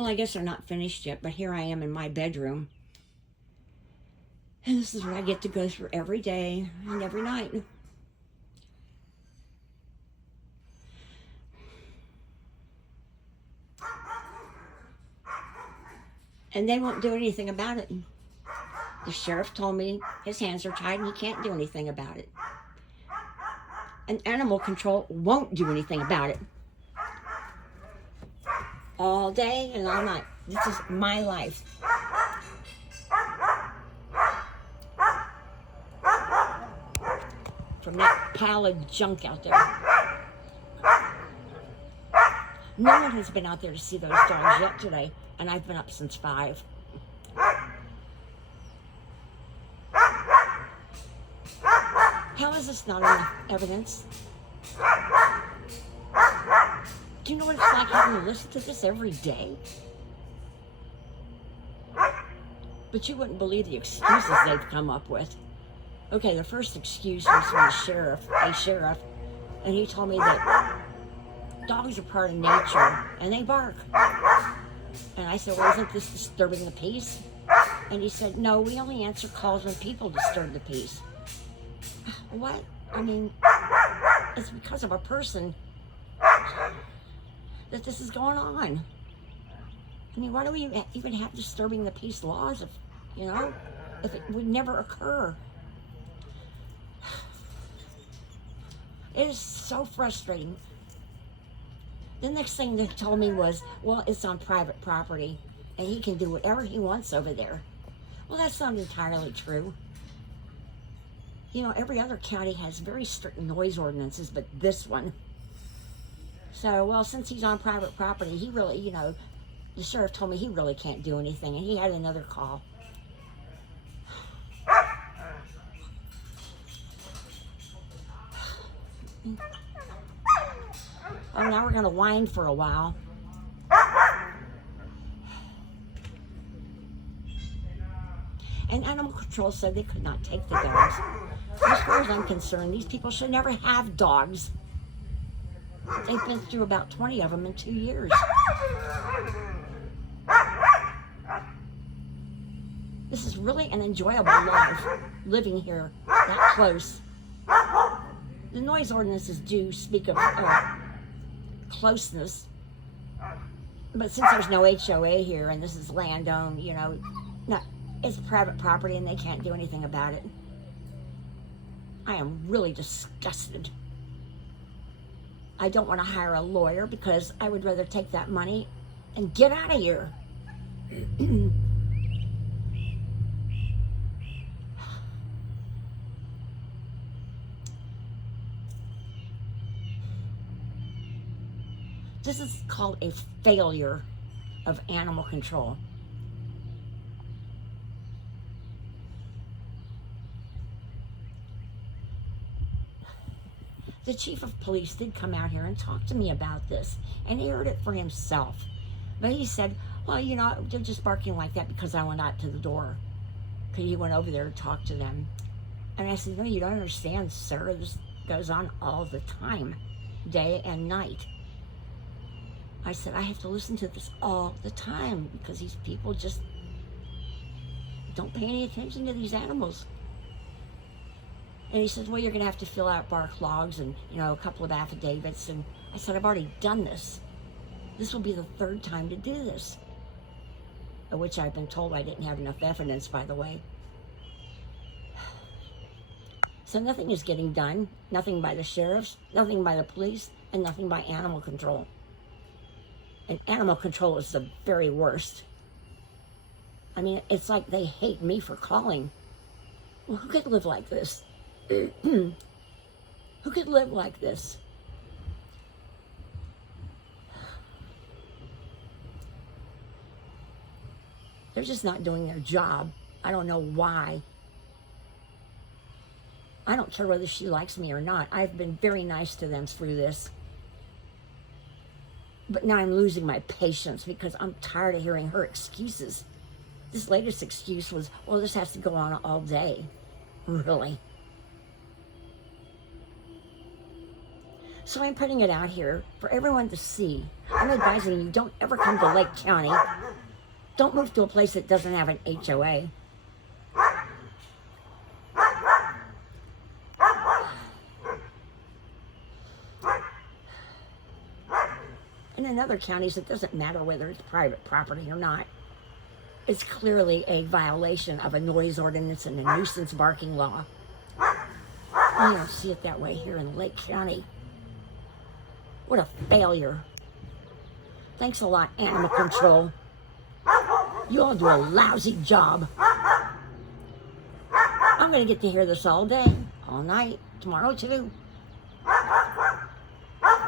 Well, I guess they're not finished yet, but here I am in my bedroom. And this is what I get to go through every day and every night. And they won't do anything about it. The sheriff told me his hands are tied and he can't do anything about it. And animal control won't do anything about it. All day and all night. This is my life. From that pile of junk out there. No one has been out there to see those dogs yet today, and I've been up since 5. How is this not enough evidence? Do you know what it's like having to listen to this every day? But you wouldn't believe the excuses they've come up with. Okay, the first excuse was from a sheriff, and he told me that dogs are part of nature, and they bark. And I said, well, isn't this disturbing the peace? And he said, no, we only answer calls when people disturb the peace. What? I mean, it's because of a person that this is going on. I mean, why do we even have disturbing the peace laws if it would never occur? It is so frustrating. The next thing they told me was, well, it's on private property and he can do whatever he wants over there. Well, that's not entirely true. You know, every other county has very strict noise ordinances, but this one. So, well, since he's on private property, he really, the sheriff told me he really can't do anything, and he had another call. Oh, now we're going to whine for a while. And animal control said they could not take the dogs. As far as I'm concerned, these people should never have dogs. They've been through about 20 of them in 2 years. This is really an enjoyable life, living here that close. The noise ordinances do speak of closeness, but since there's no HOA here and this is land owned, it's private property and they can't do anything about it. I am really disgusted. I don't want to hire a lawyer because I would rather take that money and get out of here. This is called a failure of animal control. The chief of police did come out here and talk to me about this, and he heard it for himself. But he said, well, they're just barking like that because I went out to the door. Because he went over there to talk to them. And I said, no, you don't understand, sir. This goes on all the time, day and night. I said, I have to listen to this all the time because these people just don't pay any attention to these animals. And he says, well, you're going to have to fill out bark logs and, a couple of affidavits. And I said, I've already done this. This will be the 3rd time to do this. Of which I've been told I didn't have enough evidence, by the way. So nothing is getting done. Nothing by the sheriffs, nothing by the police, and nothing by animal control. And animal control is the very worst. I mean, it's like they hate me for calling. Well, who could live like this? Who could live like this? They're just not doing their job. I don't know why. I don't care whether she likes me or not. I've been very nice to them through this. But now I'm losing my patience because I'm tired of hearing her excuses. This latest excuse was, well, this has to go on all day. Really? So I'm putting it out here for everyone to see. I'm advising you, don't ever come to Lake County. Don't move to a place that doesn't have an HOA. And in other counties, it doesn't matter whether it's private property or not. It's clearly a violation of a noise ordinance and a nuisance barking law. I don't see it that way here in Lake County. What a failure. Thanks a lot, Animal Control. You all do a lousy job. I'm going to get to hear this all day, all night, tomorrow too.